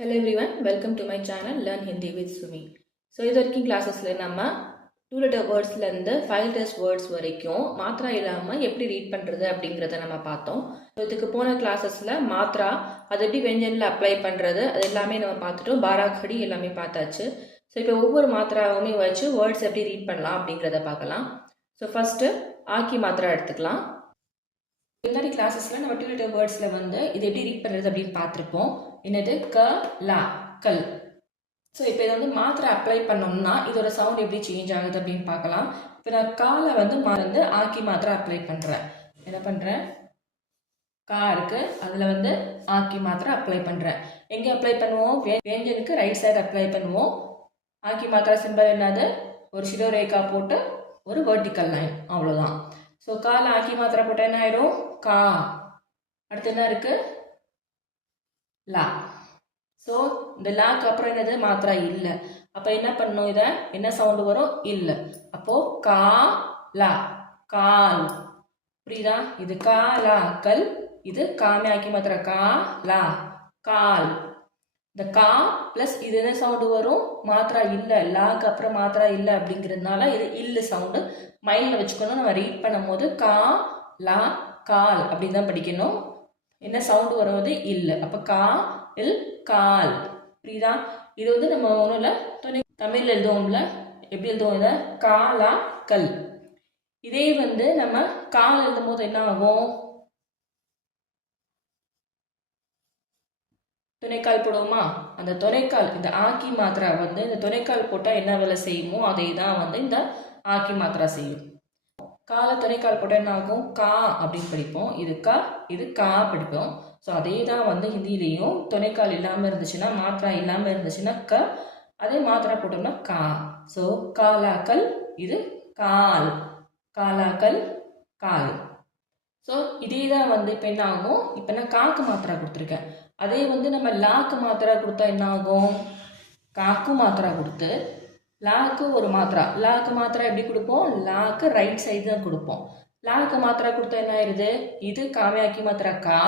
Hello everyone, welcome to my channel Learn Hindi with Sumi. So இது வரைக்கும் கிளாஸஸ்ல நம்ம 2 letter wordsல இருந்து 5 letters words வரைக்கும் மாத்ரா இல்லாம எப்படி ரீட் பண்றது அப்படிங்கறத நம்ம பார்த்தோம். இதுக்கு போன கிளாஸஸ்ல மாத்ரா அது எப்படி வெஞ்சன்ல அப்ளை பண்றது அது எல்லாமே நம்ம பார்த்துட்டோம். பாராகடி எல்லாமே பார்த்தாச்சு. ஸோ இப்போ ஒவ்வொரு மாத்ராவுமே வச்சு வேர்ட்ஸ் எப்படி ரீட் பண்ணலாம் அப்படிங்கறத பார்க்கலாம். ஸோ ஃபர்ஸ்ட் ஆக்கி மாத்ரா எடுத்துக்கலாம். முன்னாடி கிளாஸஸ்ல நம்ம 2 letter wordsல வந்து இது எப்படி ரீட் பண்றது அப்படின்னு பார்த்துருப்போம். என்னது க லா கல். ஸோ இப்போ இதை வந்து மாத்திரை அப்ளை பண்ணோம்னா இதோட சவுண்ட் எப்படி சேஞ்ச் ஆகுது அப்படின்னு பார்க்கலாம். இப்போ நான் காலை வந்து மறந்து ஆக்கி மாத்திரை அப்ளை பண்ணுறேன். என்ன பண்ணுறேன், கா இருக்கு அதில் வந்து ஆக்கி மாத்திரை அப்ளை பண்ணுறேன். எங்கே அப்ளை பண்ணுவோம், வேஞ்சனுக்கு ரைட் சைடு அப்ளை பண்ணுவோம். ஆக்கி மாத்திரை சிம்பிள் என்னது, ஒரு சிரோரேகா போட்டு ஒரு வெர்டிக்கல் லைன், அவ்வளோதான். ஸோ காலை ஆக்கி மாத்திரை போட்டால் என்ன ஆயிடும், கா. அடுத்து என்ன இருக்கு, லா. ஸோ இந்த லாக்கு அப்புறம் என்னது மாத்திரா இல்லை. அப்போ என்ன பண்ணணும், இதை என்ன சவுண்டு வரும், இல்லை. அப்போ கா லா கால். புரியுதா, இது கா லா கல், இது காமே ஆக்கி மாத்திரா கா லா கால். இந்த கா பிளஸ் இது என்ன சவுண்டு வரும், மாத்திரா இல்லை. லாக்கு அப்புறம் மாத்திரா இல்லை அப்படிங்கிறதுனால இது இல்லு சவுண்டு மைண்டில் வச்சுக்கணும். நம்ம ரீட் பண்ணும் போது கா லா கால் அப்படின்னு தான் படிக்கணும். என்ன சவுண்டு வருவது இல்லை. அப்போ கா இல் கால். புரியுதா, இது வந்து நம்ம ஒன்றும் இல்லை, தமிழ் எழுதுவோம்ல, எப்படி எழுதுவோம் இதை, காலா கல். இதே வந்து நம்ம கால் எழுதும் போது என்ன ஆகும், துணைக்கால் போடுவோமா, அந்த துணைக்கால் இந்த ஆக்கி மாத்திரா வந்து இந்த துணைக்கால் போட்டால் என்ன வேலை செய்யுமோ அதை தான் வந்து இந்த ஆக்கி மாத்திரா செய்யும். கால துணைக்கால் போட்டால் என்ன ஆகும், கா அப்படின்னு படிப்போம். இது கா, இது கா படிப்போம். ஸோ அதே தான் வந்து ஹிந்திலையும் துணைக்கால் இல்லாமல் இருந்துச்சுன்னா, மாத்திரா இல்லாமல் இருந்துச்சுன்னா க, அதே மாத்திரா போட்டோம்னா கா. ஸோ காலாக்கல், இது கால், காலாக்கல் கால். ஸோ இதே தான் வந்து இப்போ என்ன ஆகும், இப்போ நான் காக்கு மாத்திரா கொடுத்துருக்கேன். அதே வந்து நம்ம லாக்கு மாத்திரா கொடுத்தா என்ன ஆகும், காக்கு மாத்திரா கொடுத்து லாக்கு ஒரு மாத்திரா, லாக்கு மாத்திரா எப்படி கொடுப்போம், லாக்கு ரைட் சைடு தான் கொடுப்போம். லாக்கு மாத்திரா கொடுத்தா என்ன ஆயிடுது, இது காமே ஆக்கி மாத்திரா கா,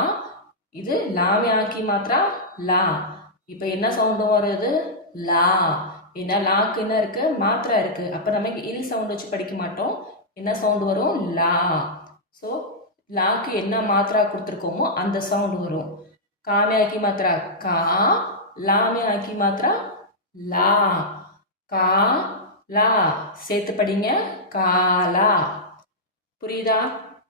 இது லாமே ஆக்கி மாத்திரா லா. இப்போ என்ன சவுண்டு வருது, லா. ஏன்னா லாக்கு என்ன இருக்கு, மாத்திரா இருக்கு. அப்போ நமக்கு இல் சவுண்ட் வச்சு படிக்க மாட்டோம். என்ன சவுண்டு வரும், லா. ஸோ லாக்கு என்ன மாத்திரா கொடுத்துருக்கோமோ அந்த சவுண்டு வரும். காமே ஆக்கி மாத்திரா கா, லாமே ஆக்கி மாத்திரா லா. கா லா சேர்த்து படிங்க, காலா. புரியுதா,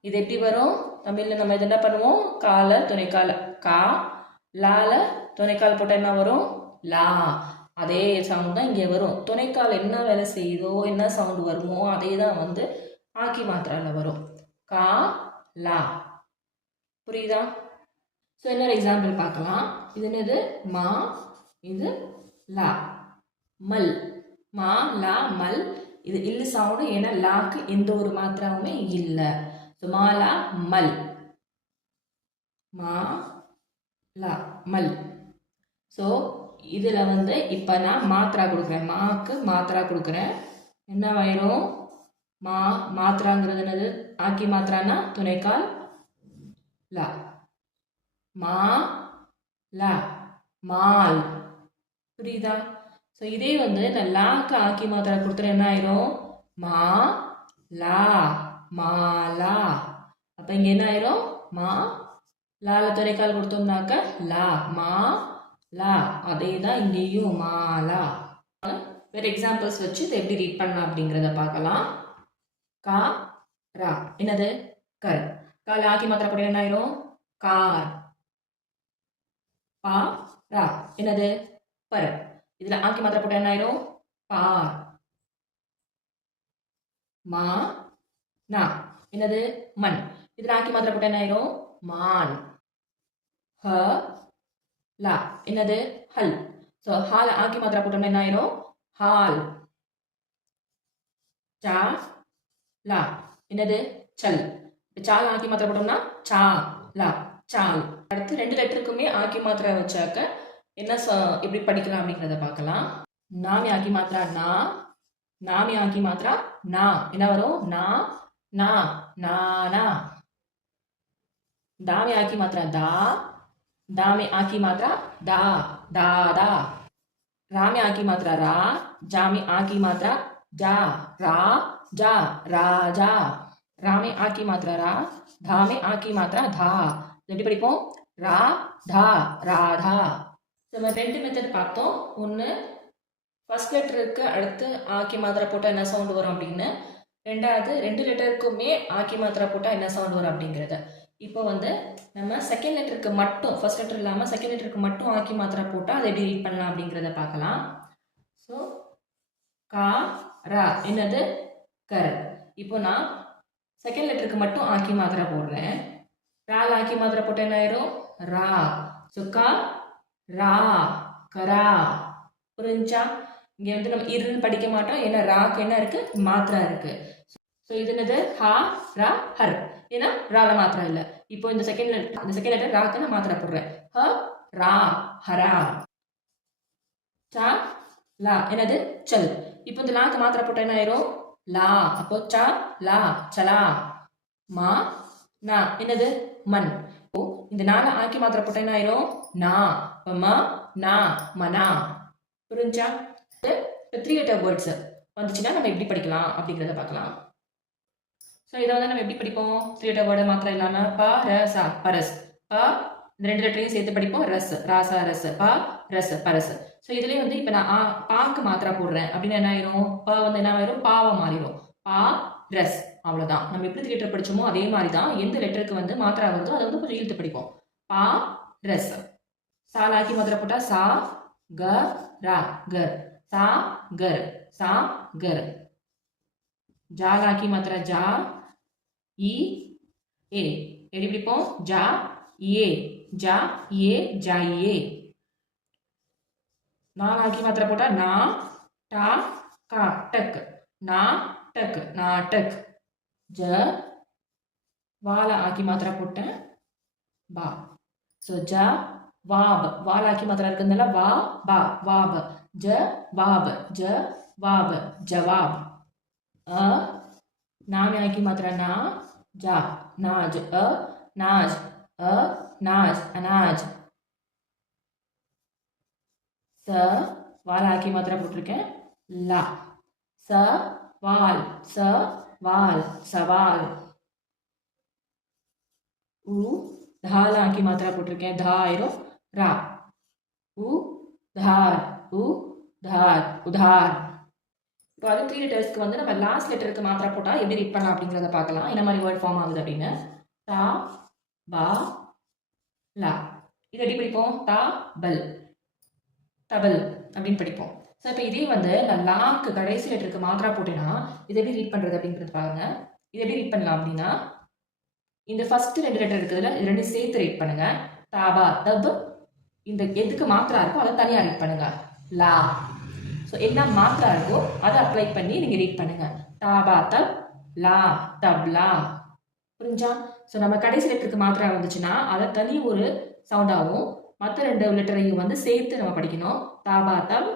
இது எப்படி வரும், தமிழில் நம்ம இது என்ன பண்ணுவோம், கால துணைக்கால் கா, லால துணைக்கால் போட்டால் என்ன வரும், லா. அதே சவுண்ட் தான் இங்கே வரும். துணைக்கால் என்ன வேலை செய்யுதோ, என்ன சவுண்டு வருமோ அதே தான் வந்து ஆக்கி மாத்திரால வரும், கா லா. புரியுதா. ஸோ இன்னொரு எக்ஸாம்பிள் பார்க்கலாம். இது என்னது, மா, இது லா, மல். மா லா மல், இது இல்லு சவுண்டு, ஏன்னா லாக்கு எந்த ஒரு மாத்திராவுமே இல்லை. ஸோ மாலா மல், மா லா மல். ஸோ இதில் வந்து இப்போ நான் மாத்திரா கொடுக்குறேன், மாக்கு மாத்திரா கொடுக்குறேன். என்ன ஆயிரும், மா மாத்திராங்கிறது என்னது, ஆக்கி மாத்திரானா துணைக்கால் லா, மா லா மால். புரியுதா. ஸோ இதே வந்து நான் லாக்கு ஆக்கி மாத்திரா கொடுத்துறேன், என்ன ஆயிரும், மா லா மாலா. அப்போ இங்கே என்ன ஆயிரும், மா லால துணைக்கால் கொடுத்தோம்னாக்க லா, மா லா. அதே தான் இங்கேயும் மாலா. வேறு எக்ஸாம்பிள்ஸ் வச்சு இதை எப்படி ரீட் பண்ணலாம் அப்படிங்கிறத பார்க்கலாம். கா ரா என்னது, கர். கால ஆக்கி மாத்திரா போட என்ன ஆயிரும், கார். பா ரா என்னது, பர். இதில் ஆக்கி மாத்திரை போட்டால் என்ன ஆயிரும், பார். மா நா என்னது, மண். இதில் ஆக்கி மாத்திரை போட்டால் என்ன ஆயிரும், மான். ஹ லா என்னது, ஹல். ஸோ ஹால் ஆக்கி மாத்திரை போட்டோம்னா என்ன ஆயிரும், ஹால். சா லா என்னது, சல். சால் ஆக்கி மாத்திரை போட்டோம்னா சா லா சால். அடுத்து 2 லெட்டருக்குமே ஆக்கி மாத்திரை வச்சாக்க என்ன எப்படி படிக்கலாம் அப்படிங்கிறத பார்க்கலாம். நாமி ஆக்கி மாத்திரா நா, நாமி ஆக்கி மாத்திரா நா, என்ன வரும், நா நா நானா. தாமி ஆக்கி மாத்திரா தா, दा में आ की मात्रा दा, दादा। रा में आ की मात्रा रा, जा में आ की मात्रा जा, रा जा, राजा। ரா में आ की मात्रा ரா, தா में आ की मात्रा தா. எப்படி படிப்போம்? ரா தா, ராதா. நம்ம ரெண்டு மெத்தட் பார்த்தோம். ஒன்று ஃபர்ஸ்ட் லெட்டருக்கு அடுத்து ஆக்கி மாத்திரை போட்டால் என்ன சவுண்ட் வரும் அப்படின்னு, ரெண்டாவது ரெண்டு லெட்டருக்குமே ஆக்கி மாத்திரை போட்டால் என்ன சவுண்ட் வரும் அப்படிங்கிறத. இப்போ வந்து நம்ம செகண்ட் லெட்டருக்கு மட்டும், ஃபர்ஸ்ட் லெட்டர் இல்லாமல் செகண்ட் லெட்டருக்கு மட்டும் ஆக்கி மாத்திரை போட்டால் அதை எப்படி ரீட் பண்ணலாம் அப்படிங்கிறத பார்க்கலாம். ஸோ கா ரா என்னது? கர். இப்போ நான் செகண்ட் லெட்டருக்கு மட்டும் ஆக்கி மாத்திரை போடுறேன். ரால் ஆக்கி மாத்திரை போட்டால் என்ன ஆயிரும்? ரா. ஸோ கா ரா, கரா. புரிஞ்சா? இங்கே வந்து நம்ம இருன்னு படிக்க மாட்டோம், ஏன்னா ராக்கு என்ன இருக்கு? மாத்திரா இருக்கு. ஸோ இது என்னது? ஹா ரா ஹர், ஏன்னா ரால மாத்திரா இல்லை. இப்போ இந்த செகண்ட் லெட்டர் ராக்கு நான் மாத்திரா போடுறேன். ஹ ரா ஹரா. சா லா என்னது? சல். இப்போ இந்த லாக்கு மாத்திரா போட்டா என்ன ஆயிரும்? லா. அப்போ சா லா சலா. மா நா என்னது? மன். இப்போ இந்த நால ஆக்கி மாத்திரா போட்டா என்ன ஆயிரும்? நா. இப்போ ம நா மனா. புரிஞ்சா? த்ரீ லெட்டர் வேர்ட்ஸ் வந்துச்சுன்னா நம்ம எப்படி படிக்கலாம் அப்படிங்கிறத பார்க்கலாம். ஸோ இதை வந்து நம்ம எப்படி படிப்போம்? த்ரீ லெட்டர் வேர்டை மாத்திரம் இல்லாமல் ப ர சா பரஸ். ப இந்த ரெண்டு லெட்டரையும் சேர்த்து படிப்போம். ரஸ் ராசா ரஸ், ப ரஸ் பரஸ். ஸோ இதுலேயே வந்து இப்போ நான் பாக்கு மாத்திரா போடுறேன் அப்படின்னு என்ன ஆயிரும்? ப வந்து என்ன ஆயிரும்? பாவா மாறிடும். பா ரஸ். அவ்வளோதான். நம்ம எப்படி த்ரீ லெட்டர் படிச்சோமோ அதே மாதிரி தான் எந்த லெட்டருக்கு வந்து மாத்திரா வருதோ அதை வந்து கொஞ்சம் இழுத்து படிப்போம். பா ரஸ். சாலாக்கி மாத்திரா போட்டால் சா க ரா கர், सा गर, सा गर. जाला की मात्रा जा ई ए. எப்படி படிப்போம்? ஜா ஏ, ஜா ஏ ஜாயே. நாலா की मात्रा போட்டா நா டா கா டக், நா டக் நாட்டக். ஜ வாலா ஆக்கி மாத்திரா போட்டேன் பா. ஸோ ஜ வாப், வாலா ஆக்கி மாத்திரா இருக்கிறதுனால வா பா வாப். जवाब, जवाब जवाब. अ ना में आकी मात्रा ना, जा नाज, अ नाज, अ नाज अनाज. स वाला आकी मात्रा போட்டிருக்கேன் லா. स वाल, स वाल सवाल. उ धाल आकी मात्रा போட்டிருக்கேன் धा ஆயிரும் ரா. उ धार, உதார் உதார். இப்போ அது த்ரீ லெட்டர்ஸ்க்கு வந்து நம்ம லாஸ்ட் லெட்டருக்கு மாத்திரா போட்டால் எப்படி ரீட் பண்ணலாம் அப்படிங்கிறத பார்க்கலாம். என்ன மாதிரி வேர்ட் ஃபார்ம் ஆகுது அப்படின்னு. தா பா லா. இது எப்படி படிப்போம்? தா பல், தபல் அப்படின்னு படிப்போம். ஸோ இப்போ இதே வந்து நான் லாக்கு கடைசி லெட்டருக்கு மாத்திரா போட்டேன்னா இது எப்படி ரீட் பண்ணுறது அப்படிங்கிறது பாருங்க. இது எப்படி ரீட் பண்ணலாம் அப்படின்னா, இந்த ஃபர்ஸ்ட் ரெண்டு லெட்டர் இருக்குதுல, இது ரெண்டு சேர்த்து ரீட் பண்ணுங்க. தாபா தப். இந்த எதுக்கு மாத்திரா இருக்கோ அதை தனியாக ரீட் பண்ணுங்க. லா. ஸோ என்ன மாத்திரா இருக்கோ அதை அப்ளை பண்ணி நீங்கள் ரீட் பண்ணுங்க. தாபா தப் லா தப்லா. புரிஞ்சா? ஸோ நம்ம கடைசி லெட்டருக்கு மாத்திரா வந்துச்சுன்னா அதை தனி ஒரு சவுண்டாகவும் மற்ற ரெண்டு லெட்டரையும் வந்து சேர்த்து நம்ம படிக்கணும். தாபா தப்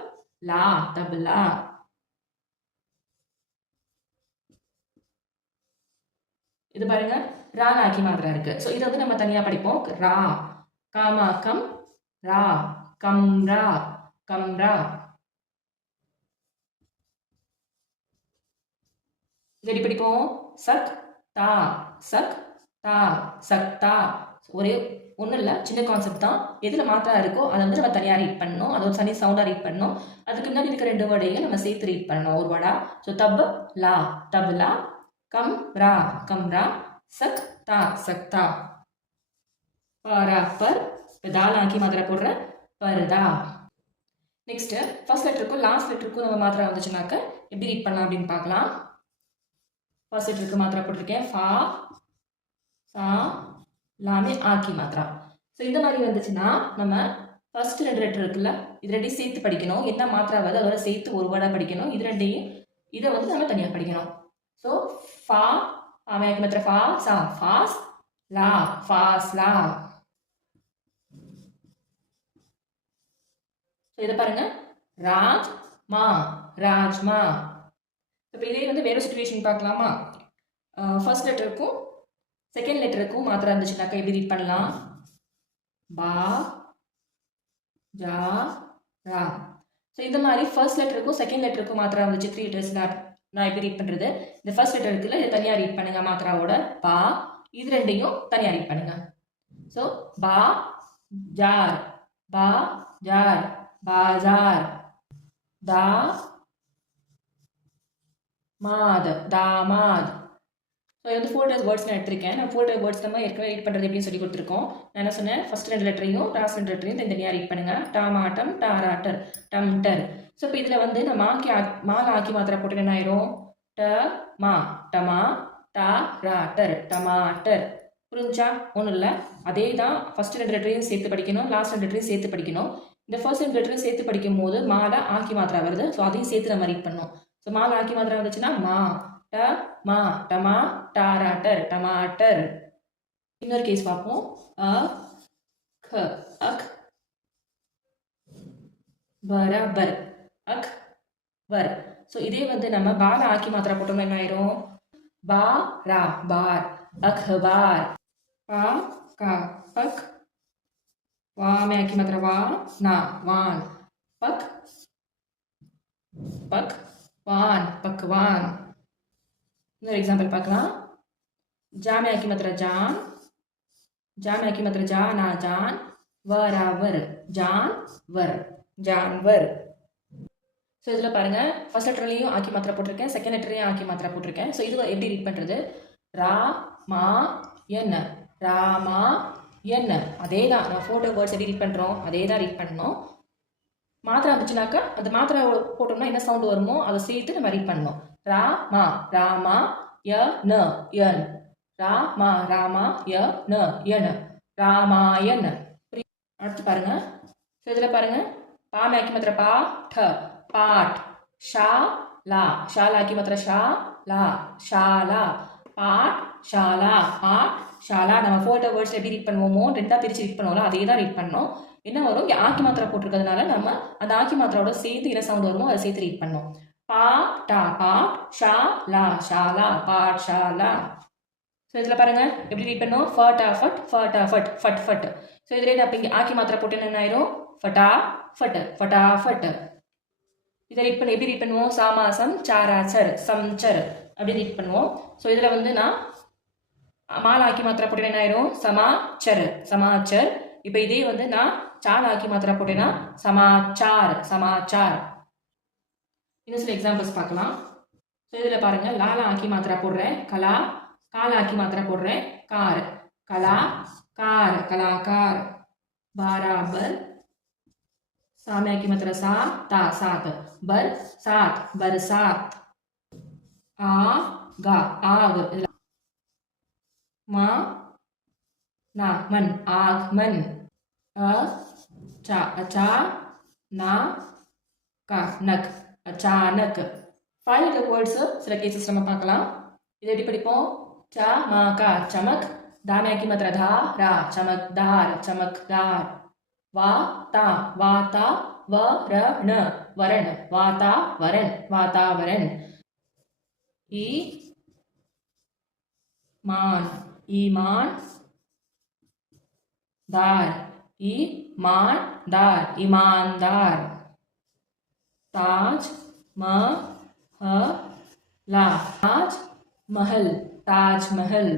லா தப்லா. இது பாருங்க, ரா ஆக்கி மாத்திரா இருக்கு. ஸோ இதை வந்து நம்ம தனியாக படிப்போம். ரா காமா கம் ரா கம்ரா கம்ரா. இது எப்படி படிப்போம்? சக் தா சக் தா சக்தா. ஒரே ஒன்றும் இல்லை, சின்ன கான்செப்ட் தான். எதில் மாத்திரா இருக்கோ அதை வந்து நம்ம தனியாக ரீட் பண்ணணும். அது ஒரு தனி சவுண்டாக ரீட் பண்ணணும். அதுக்கு முன்னாடி இருக்கிற ரெண்டு வேர்டையும் நம்ம சேர்த்து ரீட் பண்ணணும் ஒரு வேர்டா. ஸோ தப் லா தப்லா, கம் ரா கம்ரா, சக் தா சக்தா. பரா பர். தால் ஆக்கி மாத்திரா போடுறேன் பர்தா. நெக்ஸ்ட் ஃபர்ஸ்ட் லெட்டருக்கும் லாஸ்ட் லெட்டருக்கும் நம்ம மாத்திரா வந்துச்சுனாக்க எப்படி ரீட் பண்ணலாம் அப்படின்னு பார்க்கலாம். ஃபர்ஸ்ட் லெட்டருக்கு மாத்திரா போட்டிருக்கேன் ஃபா சா லாமே ஆக்கி மாத்திரா. ஸோ இந்த மாதிரி வந்துச்சுன்னா நம்ம ஃபர்ஸ்ட் ரெண்டு லெட்டர் இருக்குல்ல, இது ரெண்டையும் சேர்த்து படிக்கணும். என்ன மாத்திரா வருது அதோட சேர்த்து ஒரு வேர்டாக படிக்கணும். இது ரெண்டையும் இதை வந்து நம்ம தனியாக படிக்கணும். ஸோ ஃபா ஆமே ஆக்கி மாத்திரா ஃபா சா ஃபாஸ் லா ஃபாஸ் லா. ஸோ இதை பாருங்க, ராஜ் மா ராஜ்மா. இப்போ இதே வந்து வேறு சுச்சுவேஷன் பார்க்கலாமா? ஃபர்ஸ்ட் லெட்டருக்கும் செகண்ட் லெட்டருக்கும் மாத்திரா இருந்துச்சுனாக்கா எப்படி ரீட் பண்ணலாம்? பா ஜா ரா. ஸோ இந்த மாதிரி ஃபர்ஸ்ட் லெட்டருக்கும் செகண்ட் லெட்டருக்கும் மாத்திரா வந்துச்சு 3 லெட்டர்ஸ். நான் எப்படி ரீட் பண்ணுறது? இந்த ஃபர்ஸ்ட் லெட்டர் இருக்குல்ல, இதை தனியாக ரீட் பண்ணுங்க மாத்திராவோட. பா, இது ரெண்டையும் தனியாக ரீட் பண்ணுங்க. ஸோ பா ஜார், பா ஜார், பாஜார். தா மாத், தாமாத். ஸோ இது 4 டைப் வேர்ட்ஸ் நான் எடுத்திருக்கேன். நான் 4 டைப் வேர்ட்ஸ் நம்ம ஏற்கனவே ரீட் பண்ணுறது எப்படின்னு சொல்லி கொடுத்துருக்கோம். நான் என்ன சொன்னேன், ஃபர்ஸ்ட் 2 லெட்டரையும் லாஸ்ட் 2 லெட்டரையும் தனியாக ரீட் பண்ணுங்க. டாமாட்டம், டாராட்டர், டம்டர். ஸோ இப்போ இதில் வந்து நான் மால ஆக்கி மாத்திரை போட்டு என்ன ஆயிரும்? ட மா, டமா, டா ராட்டர், டமாட்டர். புரிஞ்சா? ஒன்றும் இல்லை, அதே தான் ஃபர்ஸ்ட் 2 லெட்டரையும் சேர்த்து படிக்கணும், லாஸ்ட் 2 லெட்டரையும் சேர்த்து படிக்கணும். இந்த ஃபர்ஸ்ட் 2 லெட்டரையும் சேர்த்து படிக்கும் போது மாலை ஆக்கி மாத்திரை வருது. ஸோ அதையும் சேர்த்து நம்ம ரீட் பண்ணணும். ஸோ மாலை ஆக்கி மாத்திரை வந்துச்சுன்னா மா ட மா, டமா, டாராட்டர், டமாட்டர். இன்னொரு கேஸ் பார்ப்போம். அ க, அக் பரபர், அக் வர். ஸோ இதே வந்து நம்ம பால ஆக்கி மாத்திரை போட்டோம்னா என்ன ஆயிரும்? பா ரா, பார், அக்பார். பா கா, பக். வா में आखी मात्रा वा ना, वान. पक पक वान, पकवान. இன்னொரு எக்ஸாம்பிள் பார்க்கலாம். ஜா में आखी मात्रा जान, जा में आखी मात्रा जा ना, जान. वरावर, जानवर, जानवर. ஸோ இதில் பாருங்கள், ஃபர்ஸ்ட் லெட்டர்லையும் ஆக்கி மாத்திரை போட்டிருக்கேன், செகண்ட் லெட்டர்லையும் ஆக்கி மாத்திரை போட்டிருக்கேன். ஸோ இது எப்படி ரீட் பண்ணுறது? ரா மா என், ராமா என்ன. அதே தான் நம்ம 4 டைப் வேர்ட்ஸ் எப்படி ரீட் பண்ணுறோம், அதே தான் ரீட் பண்ணணும். மாத்திரை வந்துச்சுனாக்கா அந்த மாத்திரை போட்டோம்னா என்ன சவுண்டு வருமோ அதை சேர்த்து நம்ம ரீட் பண்ணணும். ரா மா, ராமா, ய ந, யன். ரா மா, ராமா, ய ந, யன், ராமாயன். அடுத்து பாருங்க. ஸோ இதில் பாருங்க, பா में आखी मात्रा पा, ठ, पाठ. शा ला, शाला आखी मात्रा शा ला, शाला. पाठ ஷாலா, பாட் ஷாலா. நம்ம 4 டைப் வேர்ட்ஸ் எப்படி ரீட் பண்ணுவோமோ, 2ஆக பிரித்து ரீட் பண்ணுவோம்ல, அதே தான் ரீட் பண்ணோம். என்ன வரும்? இங்கே ஆக்கி மாத்திரை போட்டிருக்கிறதுனால நம்ம அந்த ஆக்கி மாத்திரோட சேர்த்து என்ன சவுண்ட் வருமோ அதை சேர்த்து ரீட் பண்ணோம். பா டா, பாட். ஷா லா, ஷாலா, பாட் ஷாலா. ஸோ இதில் பாருங்க எப்படி ரீட் பண்ணோம்? ஃபட்டா ஃபட், ஃபட்டா ஃபட், ஃபட் ஃபட். ஸோ இதில் அப்படி ஆக்கி மாத்திரை போட்டு என்ன ஆயிரும்? ஃபட்டா ஃபட், ஃபட்டா ஃபட். இதை ரீட் பண்ணி எப்படி ரீட் பண்ணுவோம்? சாமாசம், சாராச்சர், சம்சர் அப்படி ரீட் பண்ணுவோம். ஸோ இதில் வந்து நான் மால் ஆக்கி மாத்திரை போட்டேன்னா என்ன ஆயிரும்? சமாச்சர், சமாச்சர். இப்போ இதே வந்து நான் சால் ஆக்கி மாத்திரை போட்டேன்னா சமாச்சார், சமாச்சார். இன்னும் சில எக்ஸாம்பிள்ஸ் பார்க்கலாம். ஸோ இதில் பாருங்கள், லாலா ஆக்கி மாத்திரை போடுறேன், கலா. கால் ஆக்கி மாத்திரை போடுறேன், கார், கலா கார், கலாக்கார். बराबर, सा में आखी मात्रा सा, ता, सात. बर सात, बरसात. आ गा, आग. मा ना, मन, आगमन. चा, अचा ना का, नक, अचानक. 5 டைப் வேர்ட்ஸ் சில கேसेस நம்ம பார்க்கலாம். இதை எப்படி படிப்போம்? चा मा का, चमक. दा में आखी मात्रा धा, रा, चमकदार, चमकदार. वा ता, वाता वरण, वरण. वातावरण, वातावरण. ई मान, ईमान दार, ईमानदार, ईमानदार. ताज महल, ताज महल, ताज महल.